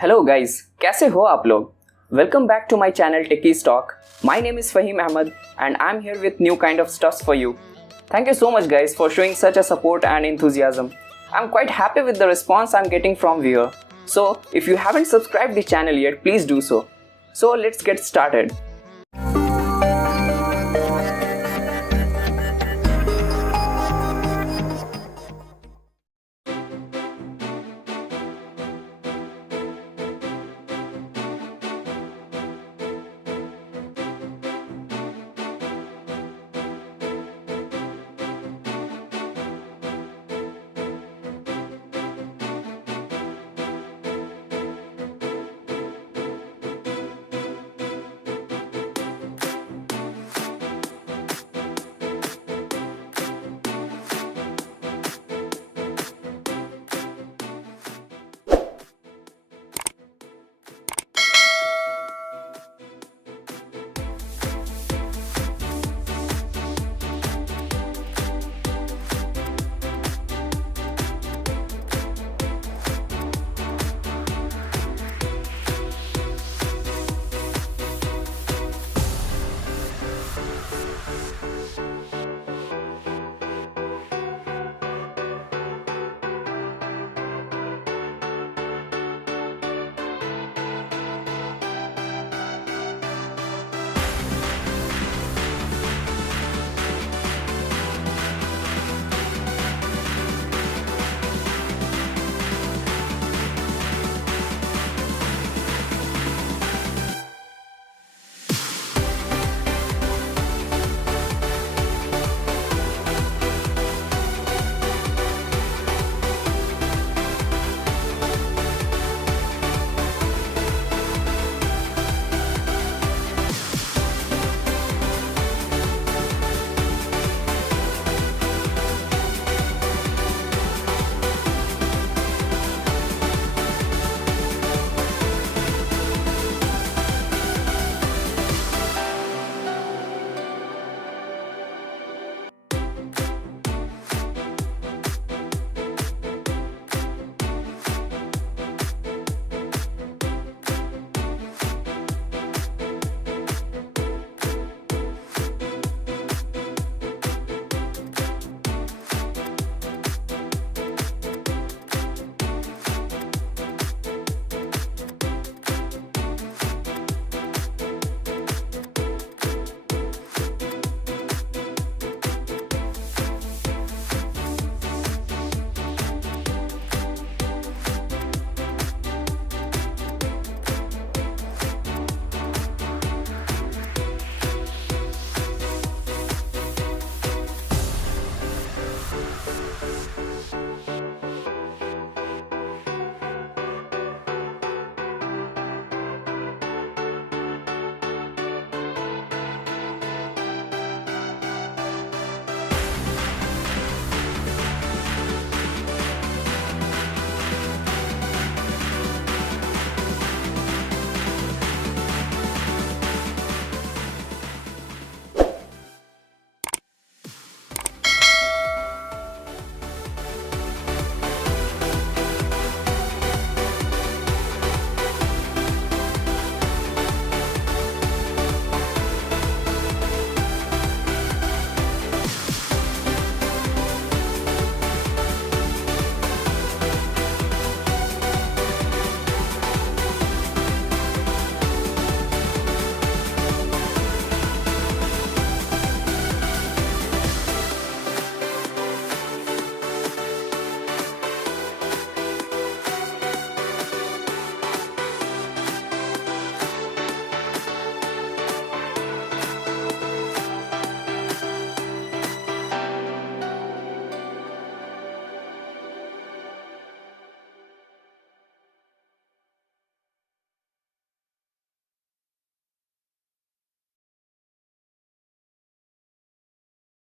Hello guys, कैसे हो आप लोग? Welcome back to my channel techiestalk. My name is Fahim Ahmed and I'm here with new kind of stuffs for you. Thank you so much guys for showing such a support and enthusiasm. I'm quite happy with the response I'm getting from viewer. So if you haven't subscribed the channel yet, please do so. So let's get started.